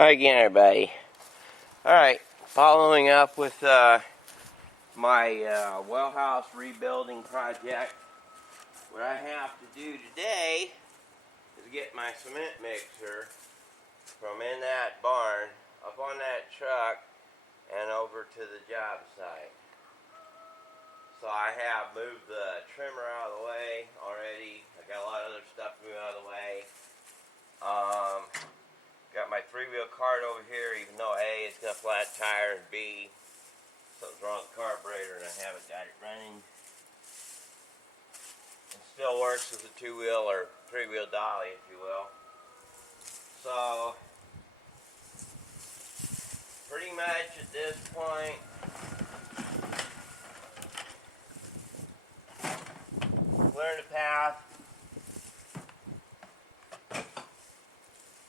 Hi again, everybody. Alright, following up with my well house rebuilding project. What I have to do today is get my cement mixer from in that barn up on that truck and over to the job site. So I have moved the trimmer out of the way already. I got a lot of other stuff to move out of the way. Got my 3-wheel cart over here, even though A, it's got a flat tire, and B, something's wrong with the carburetor and I haven't got it running. It still works as a 2-wheel or 3-wheel dolly, if you will. So, pretty much at this point, clearing the path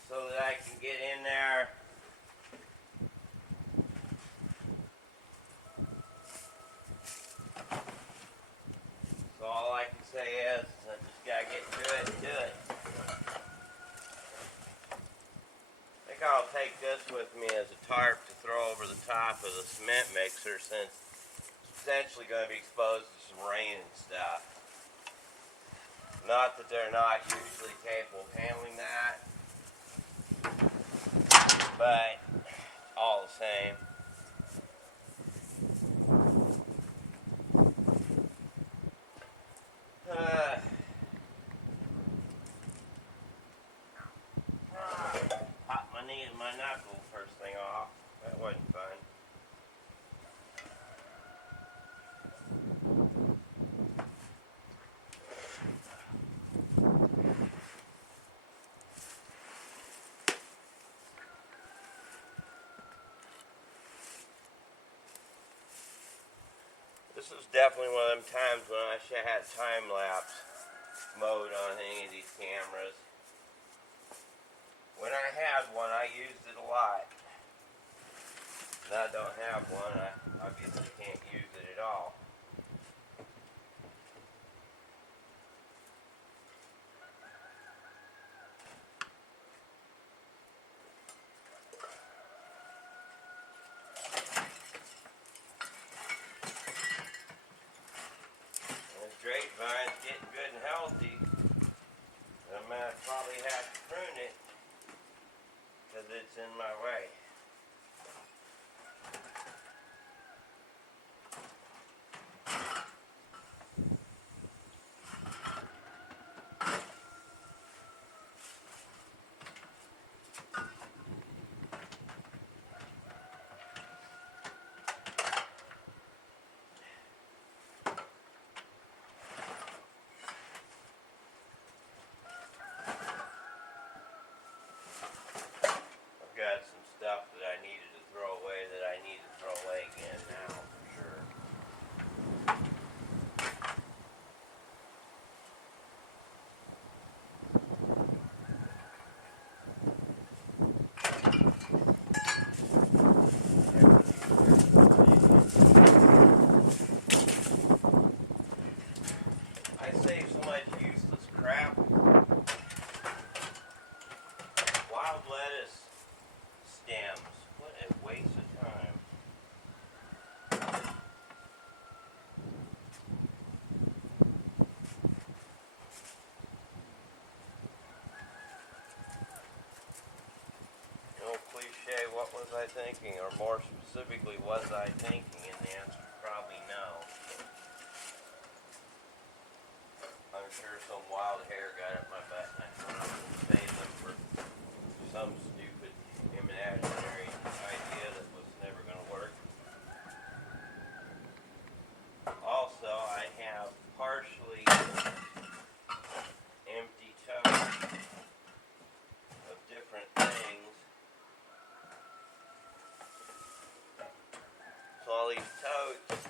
so that I can get in there. So all I can say is I just gotta get to it and do it. I think I'll take this with me as a tarp to throw over the top of the cement mixer, since it's essentially going to be exposed to some rain and stuff. Not that they're not usually capable of handling that, but all the same. Popped my knee and my knuckle first thing off. That wasn't fun. This is definitely one of them times when I should have had time-lapse mode on any of these cameras. When I had one, I used it a lot. Now I don't have one, I obviously can't use it at all. This grapevine's getting good and healthy. I'm going to probably have to prune it because it's in my way. Got some stuff that I needed to throw away that I need to throw away again now, for sure. I save so much useless crap. Wild lettuce stems. What a waste of time. The old cliche, what was I thinking? Or more specifically, was I thinking? And the answer is probably no. I'm sure some wild hair got up my butt and I thought I was saving them for some stupid imaginary idea that was never going to work. Also, I have partially empty totes of different things. So all these totes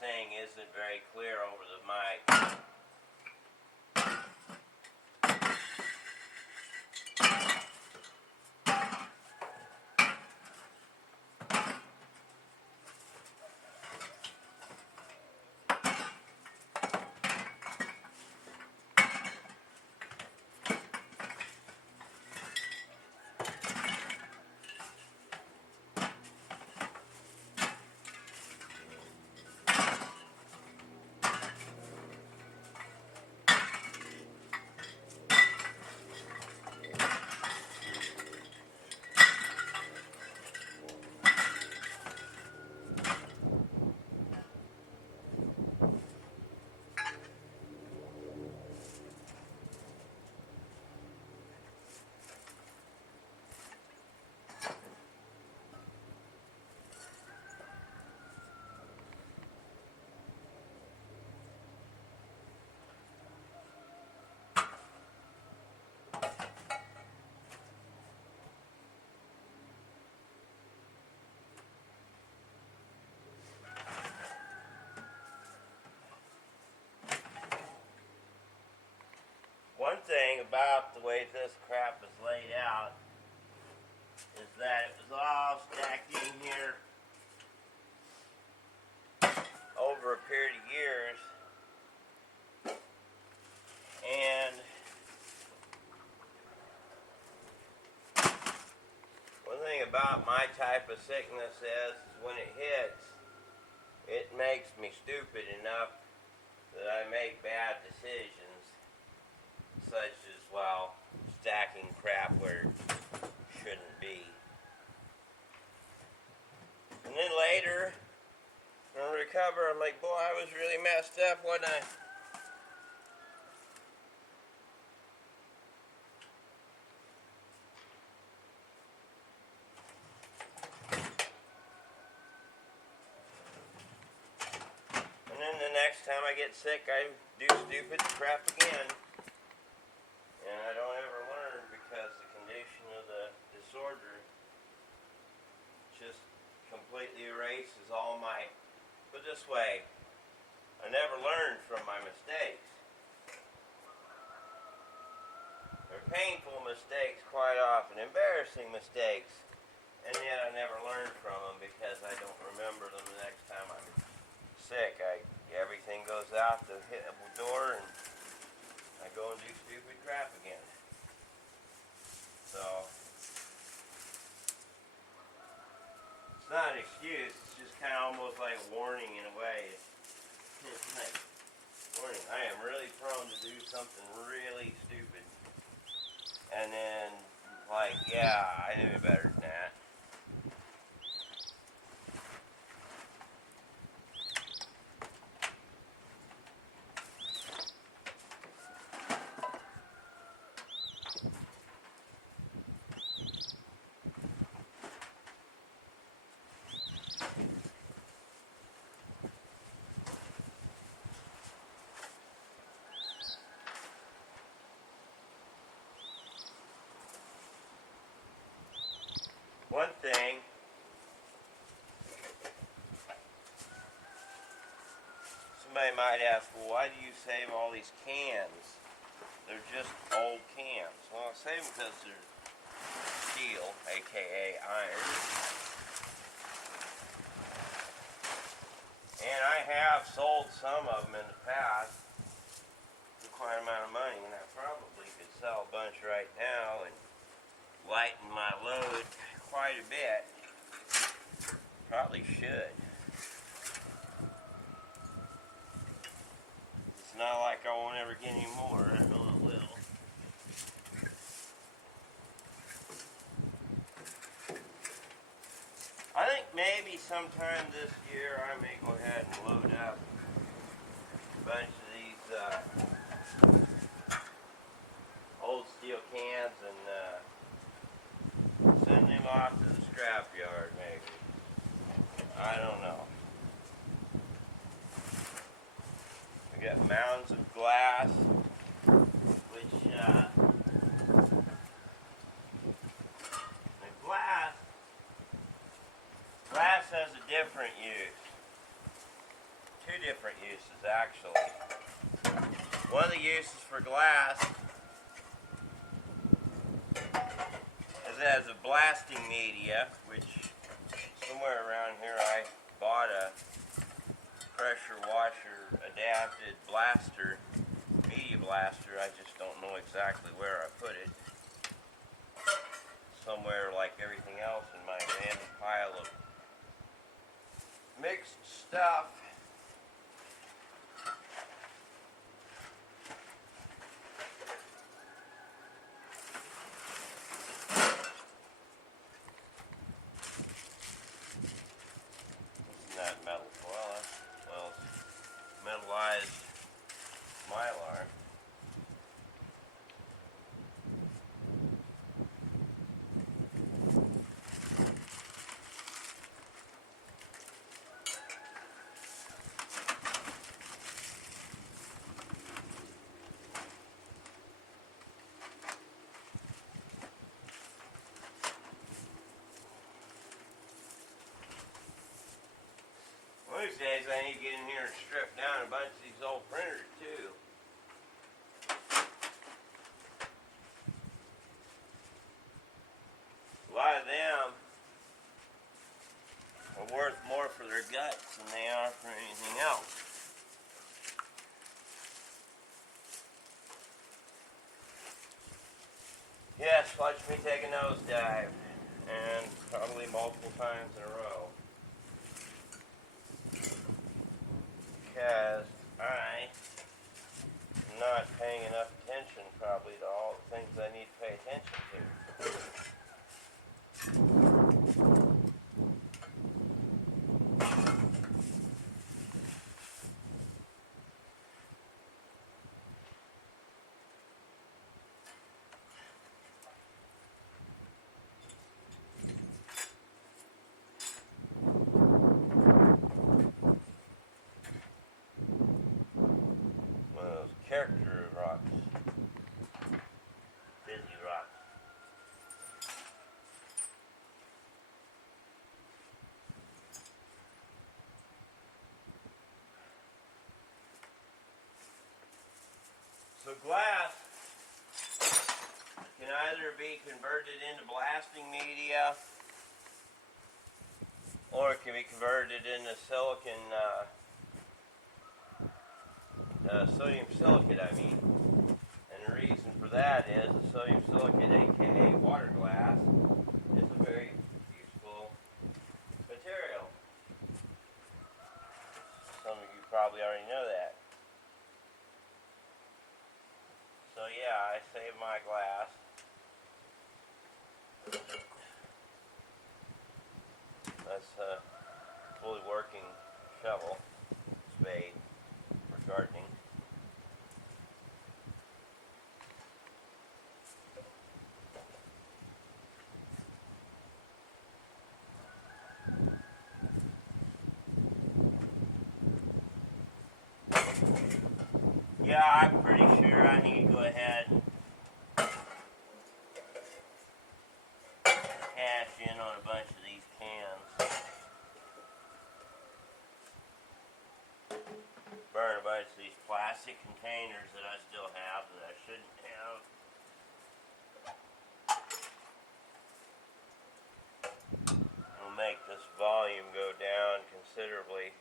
saying isn't very clear over the mic. One thing about the way this crap is laid out is that it was all stacked in here over a period of years, and one thing about my type of sickness is when it hits, it makes me stupid enough that I make bad decisions, such as, well, stacking crap where it shouldn't be. And then later, when I recover, I'm like, boy, I was really messed up, wasn't I? And then the next time I get sick, I do stupid crap again. And I don't ever learn because the condition of the disorder just completely erases all my... Put it this way, I never learned from my mistakes. They're painful mistakes quite often, embarrassing mistakes, and yet I never learned from them because I don't remember them the next time I'm sick. Everything goes out the door and I go and do stupid crap again. So, it's not an excuse, it's just kind of almost like a warning in a way. It's like, warning, I am really prone to do something really stupid. And then, like, yeah, I knew better than that. One thing, somebody might ask, well, why do you save all these cans? They're just old cans. Well, I save them because they're steel, aka iron. And I have sold some of them in the past for quite a amount of money, and I probably could sell a bunch right now and lighten my load quite a bit. Probably should. It's not like I won't ever get any more. I know it will. I think maybe sometime this year I may go ahead and load up a bunch of these old steel cans and send them off to the scrapyard, maybe. I don't know. We got mounds of glass, which the glass has a different use. two different uses actually. One of the uses for glass is as a blasting media, which somewhere around here I bought a pressure washer adapted blaster, media blaster. I just don't know exactly where I put it. Somewhere like everything else in my random pile of mixed stuff. Isn't that metal foil? Well, it's metallized mylar. One of these days I need to get in here and strip down a bunch of these old printers too. A lot of them are worth more for their guts than they are for anything else. Yes, watch me take a nosedive, and probably multiple times in a row. Because I am not paying enough attention probably to all the things I need to pay attention to. One of those character rocks. Busy rocks. So glass can either be converted into blasting media, or it can be converted into silicon, sodium silicate, I mean. And the reason for that is the sodium silicate, aka water glass, is a very useful material. Some of you probably already know that. So yeah, I save my glass. That's a fully working shovel, spade, for gardening. Yeah, I'm pretty sure I need to go ahead and cash in on a bunch of these cans. Burn a bunch of these plastic containers that I still have that I shouldn't have. It'll make this volume go down considerably.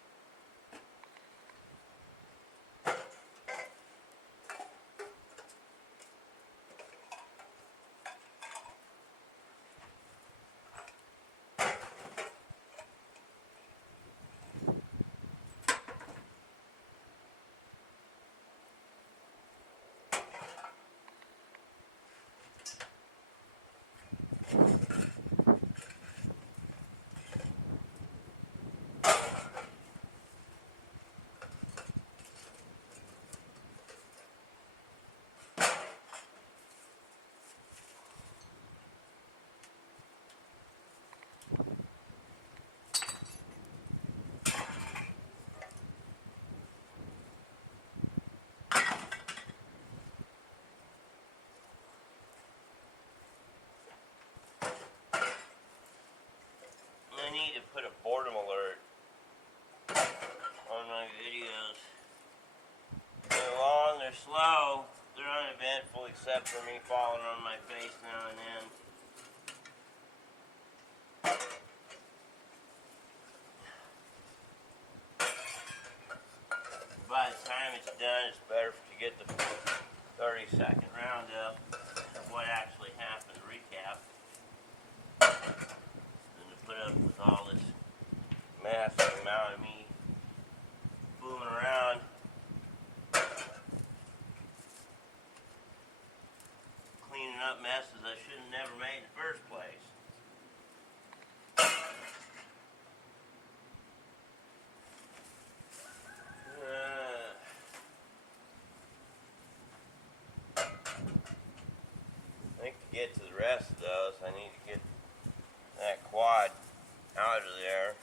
I need to put a boredom alert on my video except for me falling on my face now and then. By the time it's done, it's better to get the 30-second roundup of what actually happened, recap, than to put up with all this massive amount of me fooling around, cleaning up messes I should have never made in the first place. I think to get to the rest of those, I need to get that quad out of there.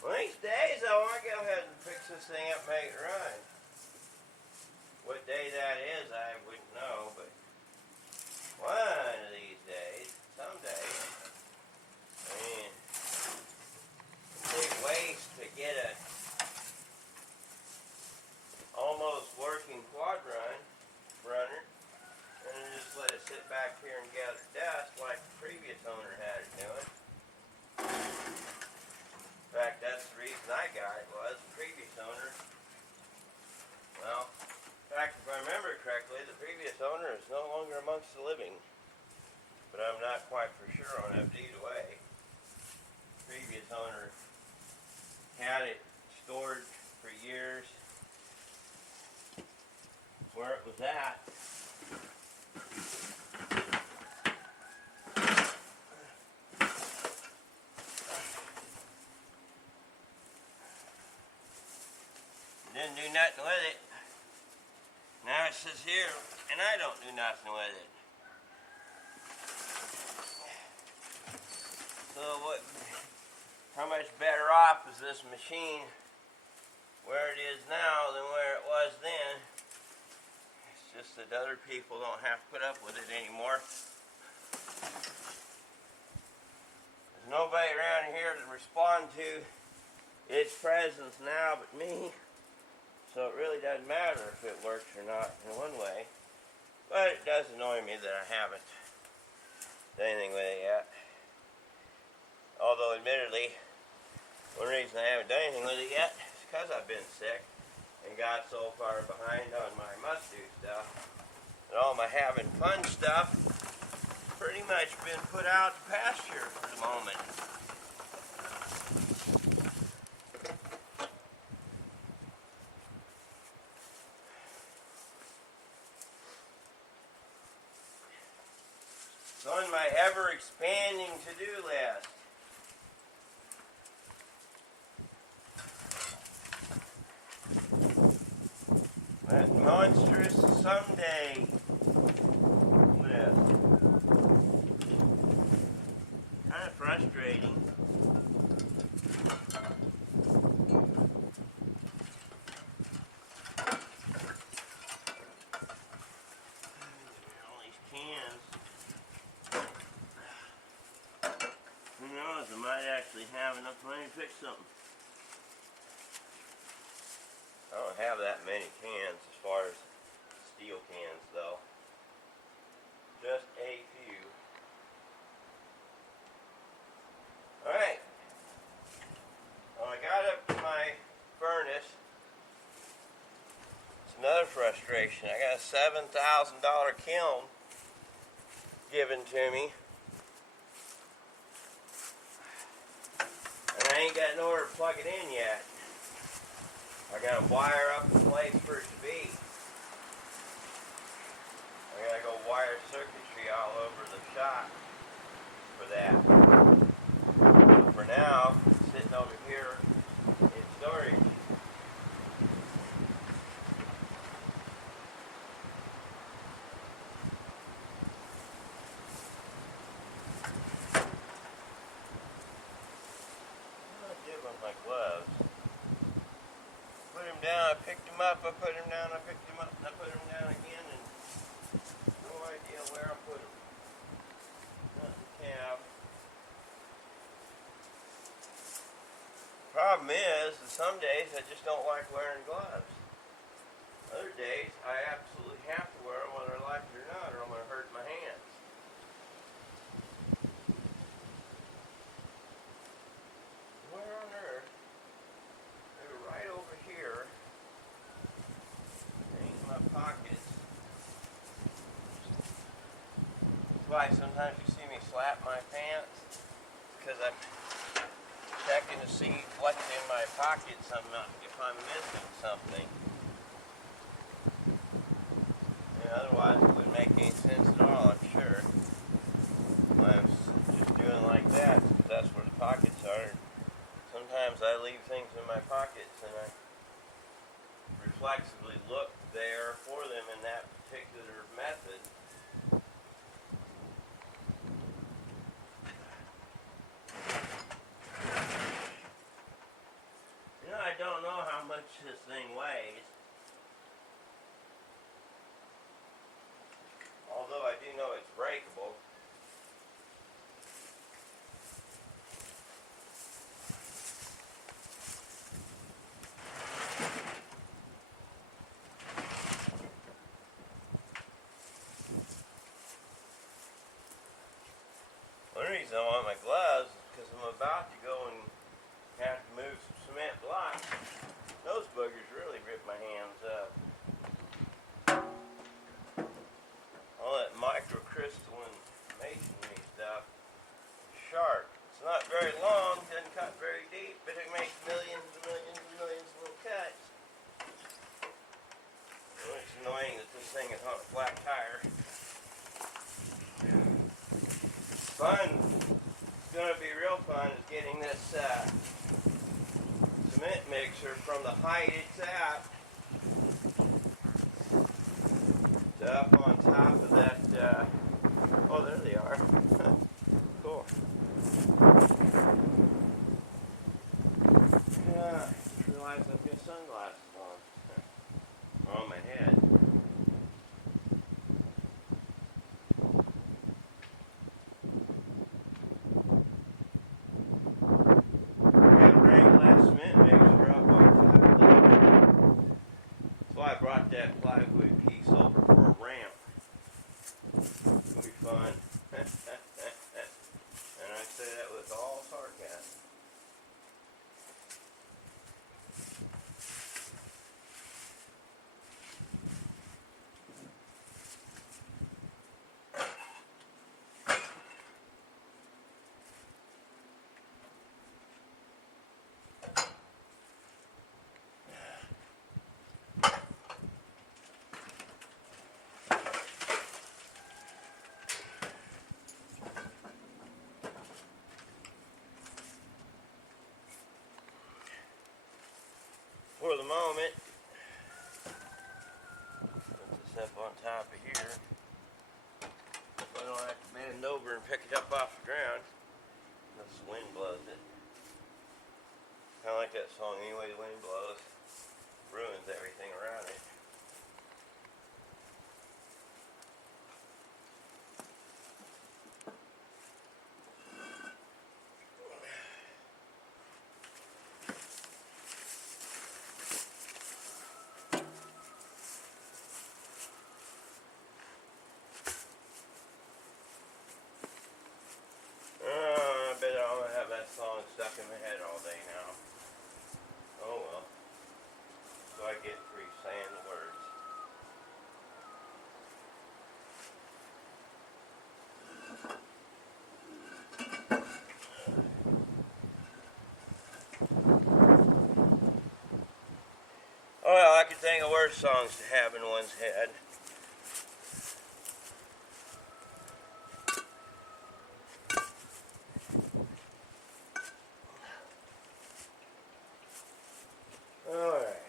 One of these days, I want to go ahead and fix this thing up and make it run. What day that is, I wouldn't know, but one of these days, someday, I mean, it's a big waste to get a almost working quad runner, and then just let it sit back here and gather dust like the previous owner had it doing. In fact, that's the reason I got it, was the previous owner. Well, in fact, if I remember correctly, the previous owner is no longer amongst the living. But I'm not quite for sure on that either way. The previous owner had it stored for years where it was at. Didn't do nothing with it. Now it sits here, and I don't do nothing with it. So how much better off is this machine where it is now than where it was then? It's just that other people don't have to put up with it anymore. There's nobody around here to respond to its presence now but me. So it really doesn't matter if it works or not in one way. But it does annoy me that I haven't done anything with it yet. Although admittedly, one reason I haven't done anything with it yet is because I've been sick and got so far behind on my must-do stuff that all my having fun stuff pretty much been put out to pasture for the moment. It's on my ever-expanding to-do list. That monstrous someday list. Kind of frustrating. All these cans. Who knows, I might actually have enough money to fix something. I don't have that many cans as far as steel cans though. Just a few. Alright. Well, I got up to my furnace. It's another frustration. I got a $7,000 kiln given to me. And I ain't got nowhere to plug it in yet. I gotta wire up the place for it to be. I gotta go wire circuitry all over the shop for that. But for now, it's sitting over here in storage. What do I do with my gloves? Put him down, I picked him up, I put him down, I picked him up, and I put him down again, and no idea where I put him. Not in the cab. Problem is, some days I just don't like wearing gloves. Other days, I absolutely have to wear them whether I like it or not, or I'm going to hurt my hands. Where on earth? They were right over here. In my pockets. That's why sometimes you see me slap my pants. Because I'm checking to see what's in my pockets. If I'm missing something. Otherwise, it wouldn't make any sense at all, I'm sure. I'm just doing like that, because that's where the pockets are. Sometimes I leave things in my pockets, and I reflexively look there for them in that particular method. I don't know how much this thing weighs. Although I do know it's breakable. One reason I want my gloves is because I'm about to go and have to move some cement blocks. Those boogers really rip my hands up. All that microcrystalline masonry stuff is sharp. It's not very long, doesn't cut very deep, but it makes millions and millions and millions of little cuts. Well, it's annoying that this thing is on a flat tire. Fun. It's going to be real fun is getting this cement mixer from the height it's at to up on top of that. Oh, there they are. Cool. Yeah, I just realized I've got sunglasses on my head. I brought that plywood piece over for a ramp. It'll be fun. And I say that with all sarcasm. For the moment, put this up on top of here. So I don't have to bend over and pick it up off the ground. Unless the wind blows it. Kind of like that song, Any Way the Wind Blows. Ruins everything around it. I bet I'm going to have that song stuck in my head all day now. Oh well. So I get free saying the words. Well, I could think of worse songs to have in one's head. Alright.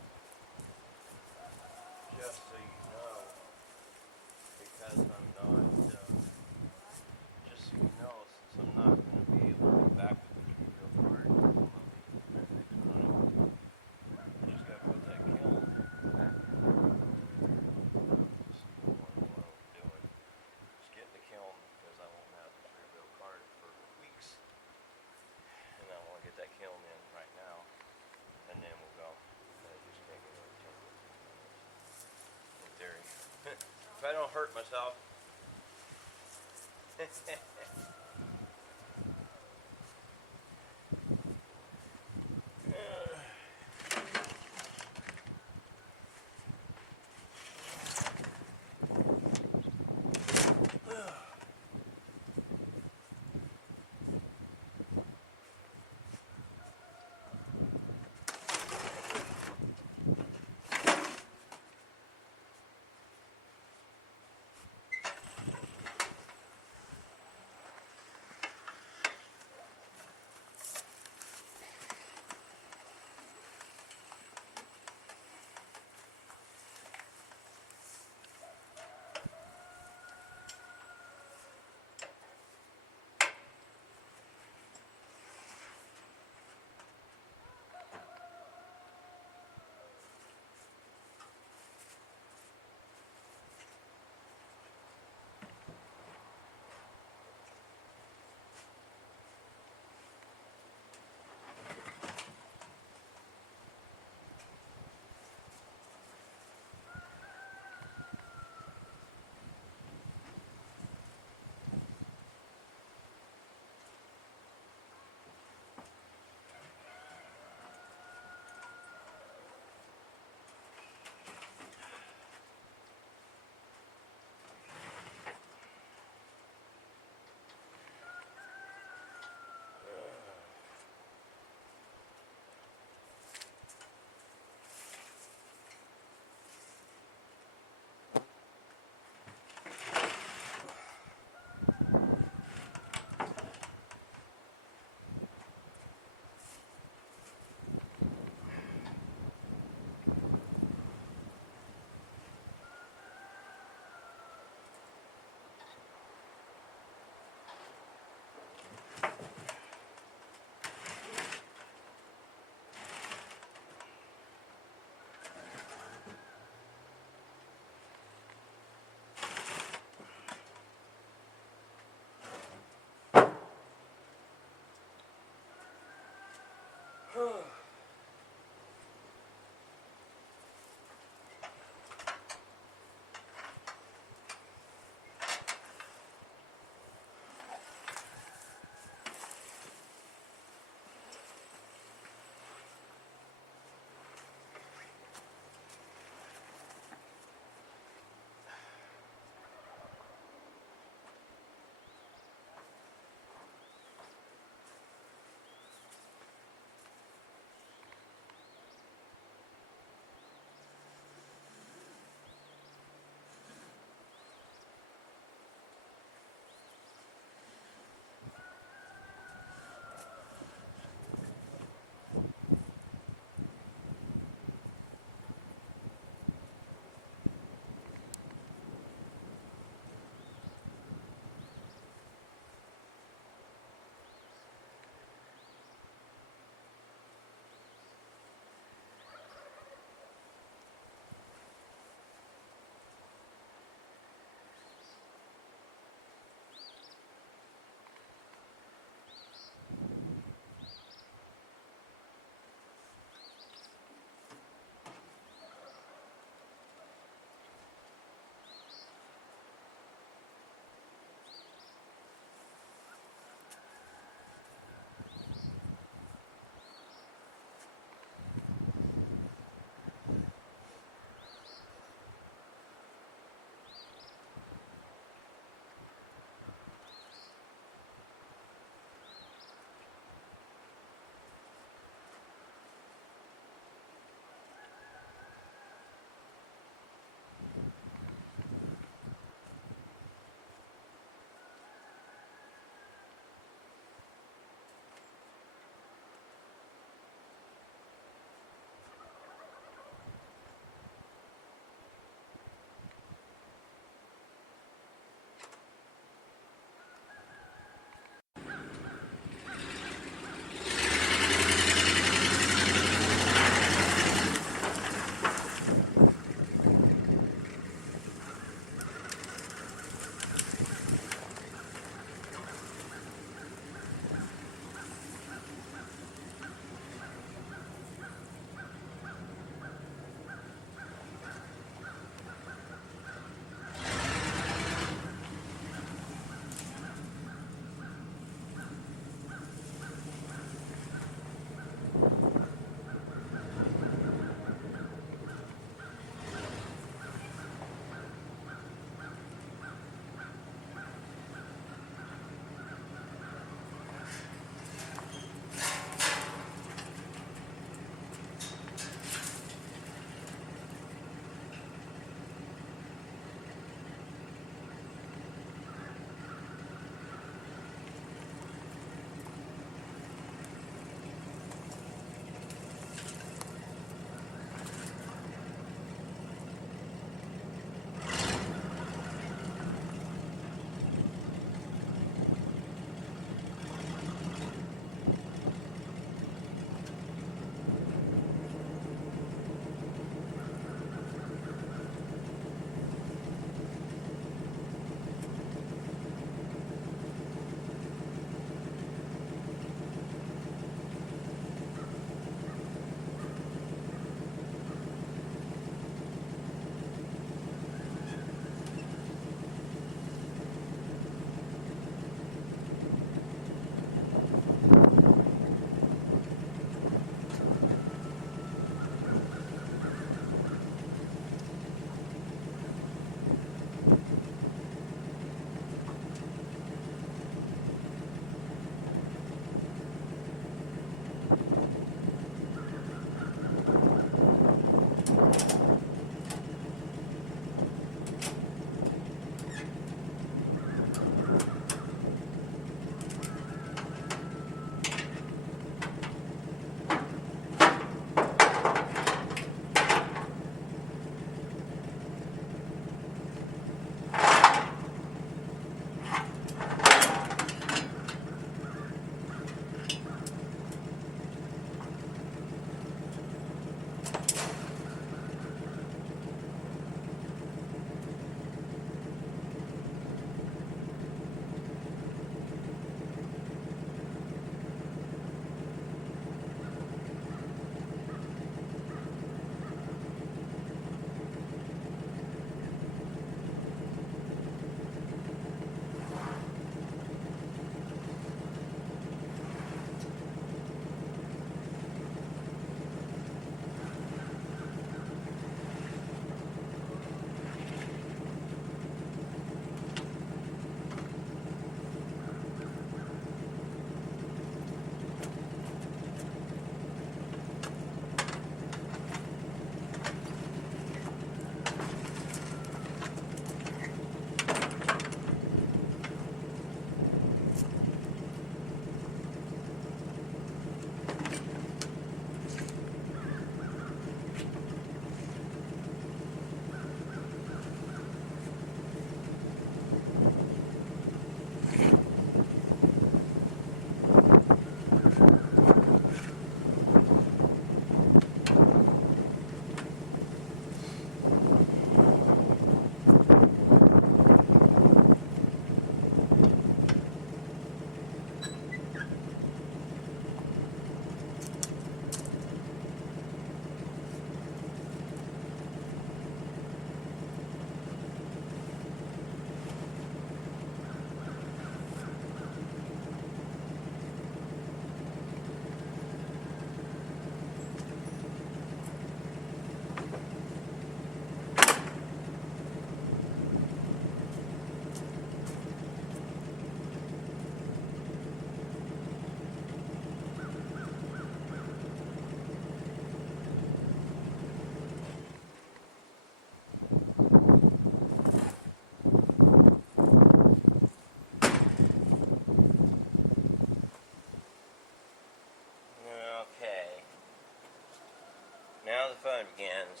weekends.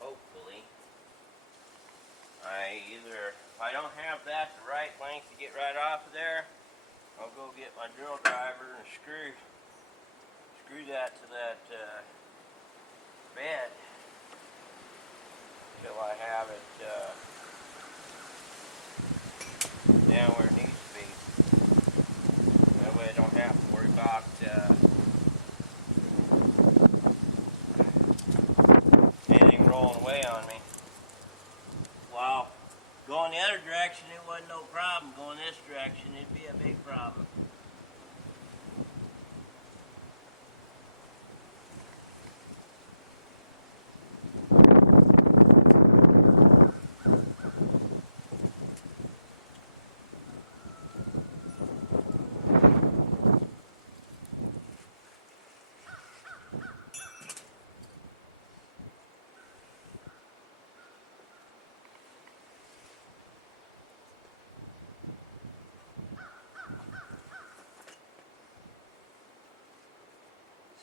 Hopefully. If I don't have that the right length to get right off of there, I'll go get my drill driver and screw that to that bed till I have it down where it needs to be. That way I don't have to worry about anything rolling away on me. Wow. Going the other direction, it wasn't no problem. Going this direction, it'd be a big problem.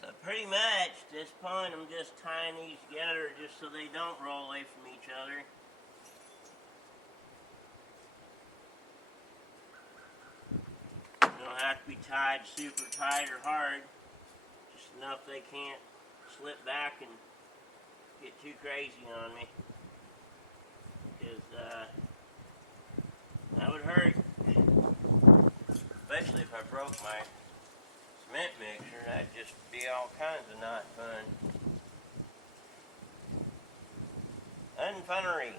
So pretty much, at this point, I'm just tying these together just so they don't roll away from each other. They don't have to be tied super tight or hard, just enough they can't slip back and get too crazy on me, because that would hurt, especially if I broke my cement mixer. That'd just be all kinds of not fun. Unfunnery.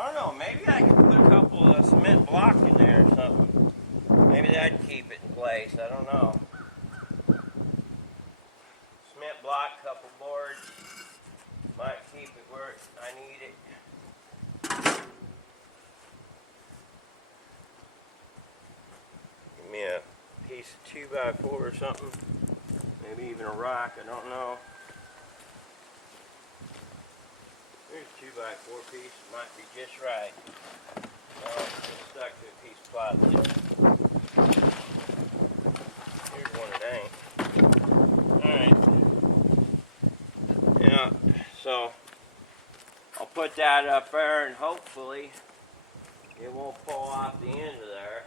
I don't know, maybe I could put a couple of cement block in there or something. Maybe that'd keep it in place, I don't know. Cement block, couple boards, might keep it where I need it. Give me a piece of 2x4 or something. Maybe even a rock, I don't know. Here's a 2x4 piece, might be just right. No, it's just stuck to a piece of plywood. Here's one that ain't. Alright. Yeah, so I'll put that up there and hopefully it won't fall off the end of there.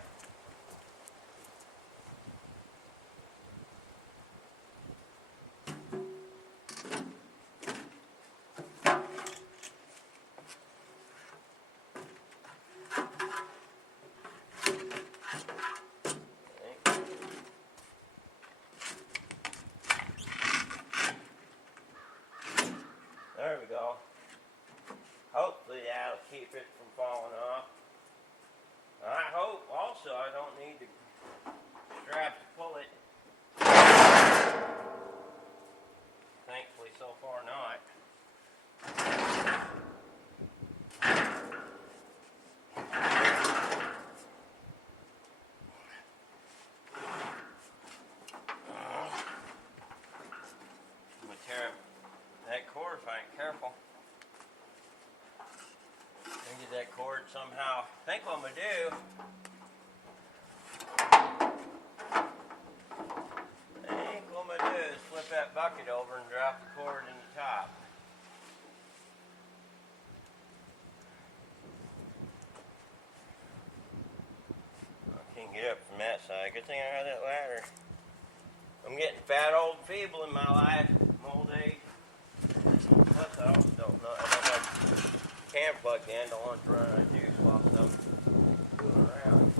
There we go. Hopefully that'll keep it from falling off. I hope also I don't need the strap to pull it. Thankfully so far not. I'm gonna tear up that cord if I ain't careful. Let me get that cord somehow. I think what I'm gonna do, is flip that bucket over and drop the cord in the top. I can't get up from that side. Good thing I have that ladder. I'm getting fat, old, and feeble in my life, old age. Plus, I also don't know. I don't have cam plugged in. Don't want to run out of juice while stuff's moving around.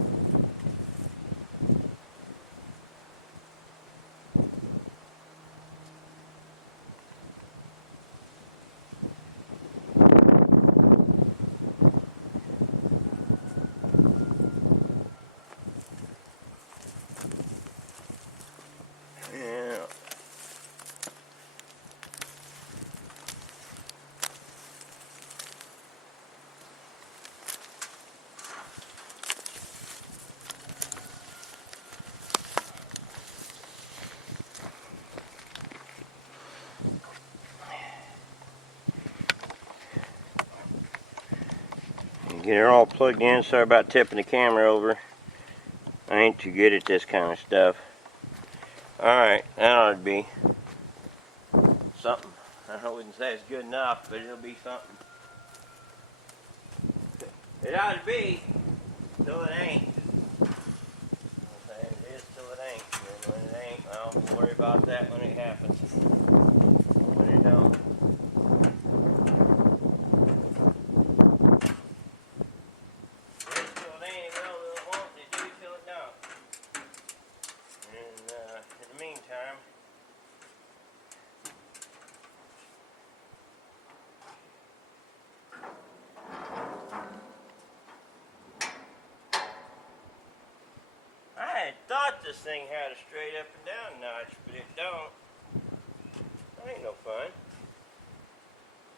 Get her all plugged in. Sorry about tipping the camera over. I ain't too good at this kind of stuff. Alright, that ought to be something. I wouldn't say it's good enough, but it'll be something. It ought to be, till it ain't. It is till it ain't. And when it ain't, well, we'll worry about that when it happens. When it don't. It is till it ain't, it will, it won't, it do till it don't. And in the meantime, I thought this thing had a straight up and down notch, but it don't. That ain't no fun.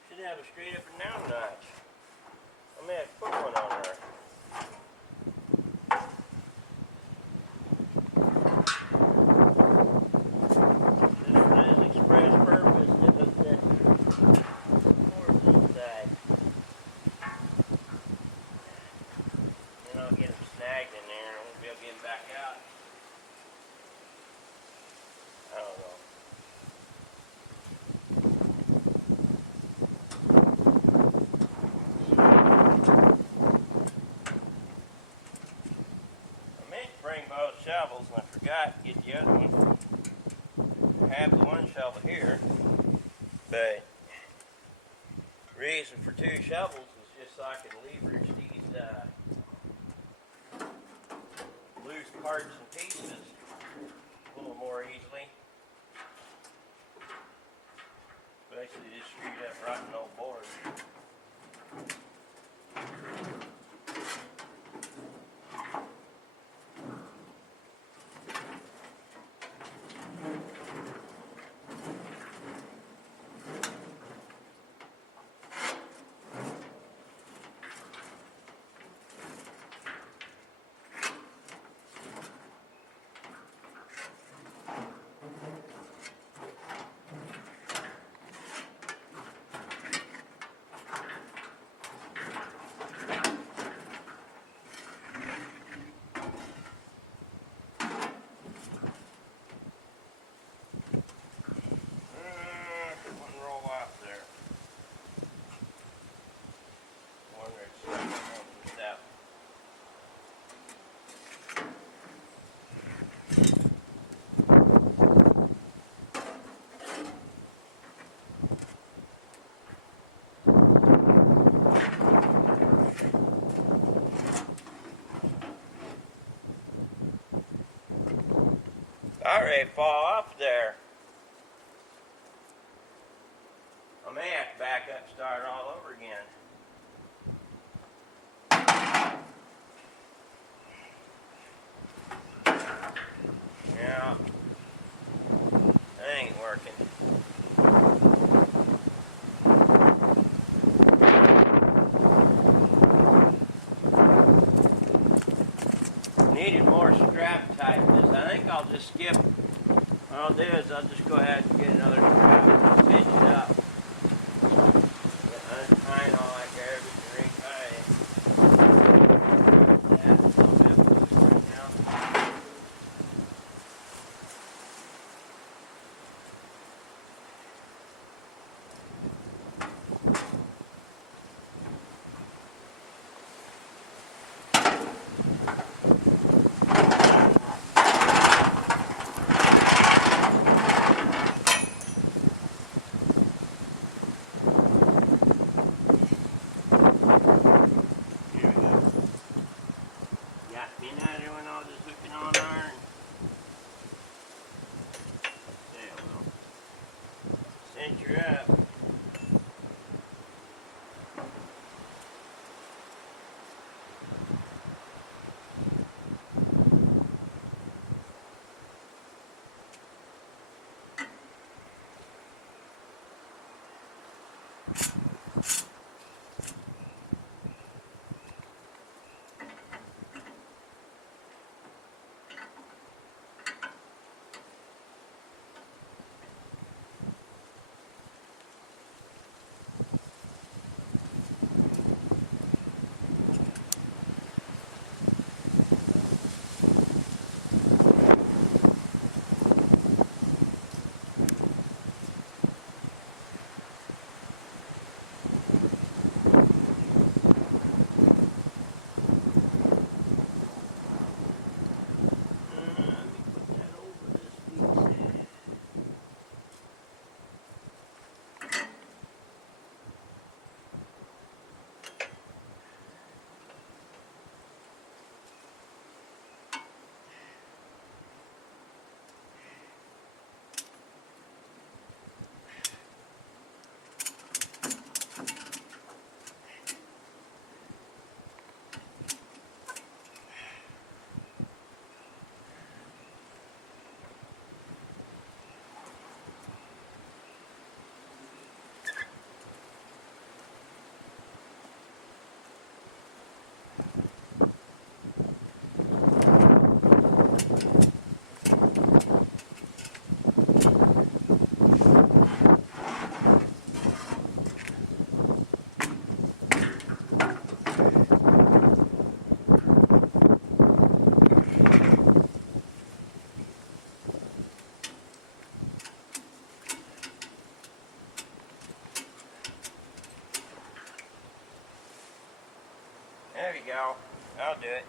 Should have a straight up and down notch. I may have to put one on there. Just for this express purpose to hook that boards inside. Then I'll get them snagged in there and I won't be able to get them back out. I don't know. I meant to bring both shovels and I forgot to get the other one. I have the one shovel here, but the reason for two shovels is just so I can leverage these loose parts and pieces a little more easily. Basically just screwed up rotten old board. Alright, fall off there. I may have to back up and start all over again. Yeah, that ain't working. Needed more strap tightness. I think I'll just skip. What I'll do is I'll just go ahead and get another strap and pinch it up. Untie it all like garbage and retie it. That's a little bit loose right now. Center up. There you go. I'll do it.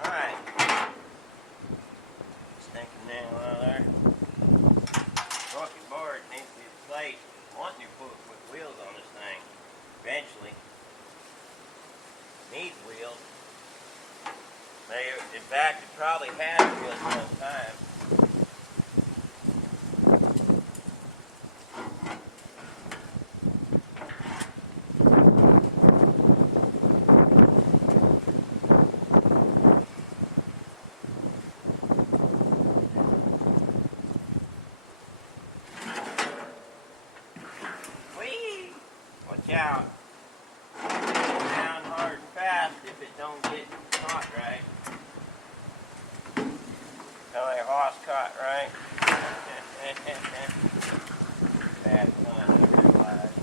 Alright. Stinking nail out of there. Broken board needs to be replaced. I want new put wheels on this thing. Eventually. Needs wheels. In fact, it probably had wheels one time. Whee! Watch out. Down hard and fast if it don't get caught right. Kind of like a horse caught right. Bad pun, I realize.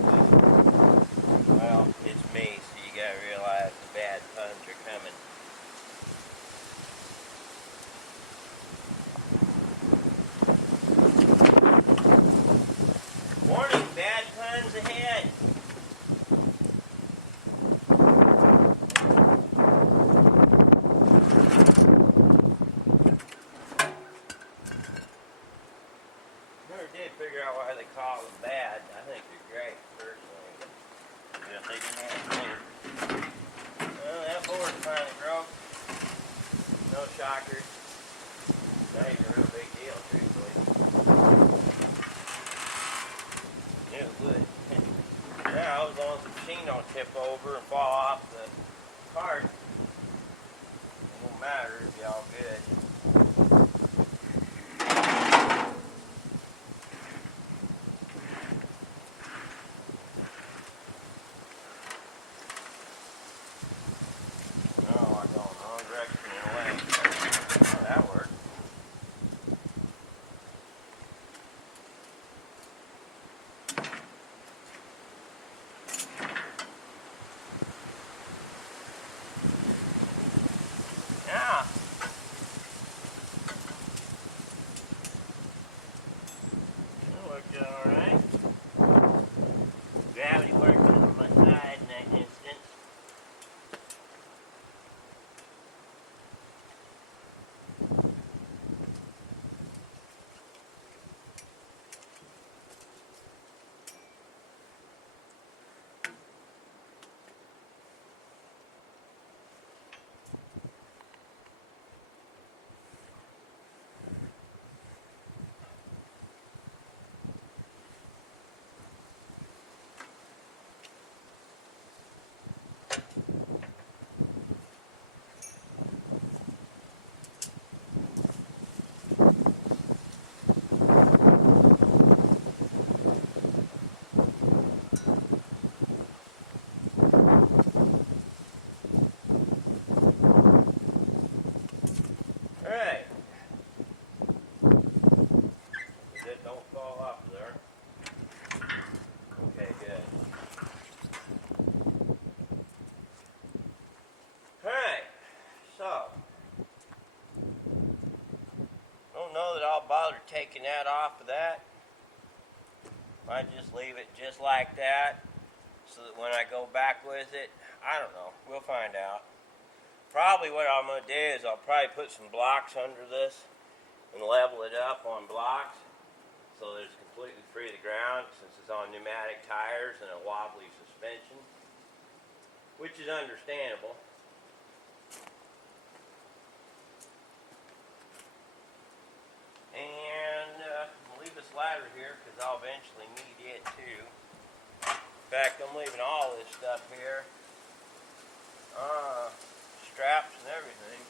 Well, it's me, so you gotta realize the bad puns are coming. Warning, bad puns ahead. Never did figure out why they call them bad. I think they're great, personally. Yeah, they didn't have clean. Well, that board finally broke. No shockers. Not even a real big deal, truthfully. It would. Now, as long as the machine don't tip over and fall off the cart, it won't matter. It'll be all good. Oh, I'm going the wrong direction in a way. Oh, that worked. Yeah. That worked out alright. Gravity working on my side in that instance. Alright. It don't fall off there. Okay, good. Alright. So. Don't know that I'll bother taking that off of that. Might just leave it just like that. So that when I go back with it, I don't know. We'll find out. Probably what I'm going to do is I'll probably put some blocks under this and level it up on blocks so that it's completely free of the ground since it's on pneumatic tires and a wobbly suspension, which is understandable. And I'll leave this ladder here because I'll eventually need it too. In fact, I'm leaving all this stuff here. Straps and everything.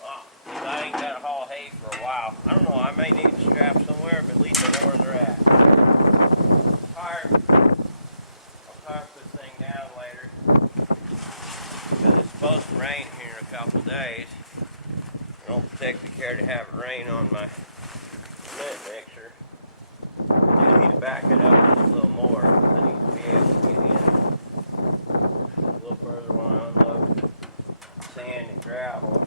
Wow, I ain't got to haul hay for a while. I don't know, I may need the straps somewhere, but at least I know where they're at. I'll tarp this thing down later. Because it's supposed to rain here in a couple days. I don't particularly care to have it rain on my cement mixer. I just need to back it up just a little more. I need to be able to get in a little further when I unload sand and gravel.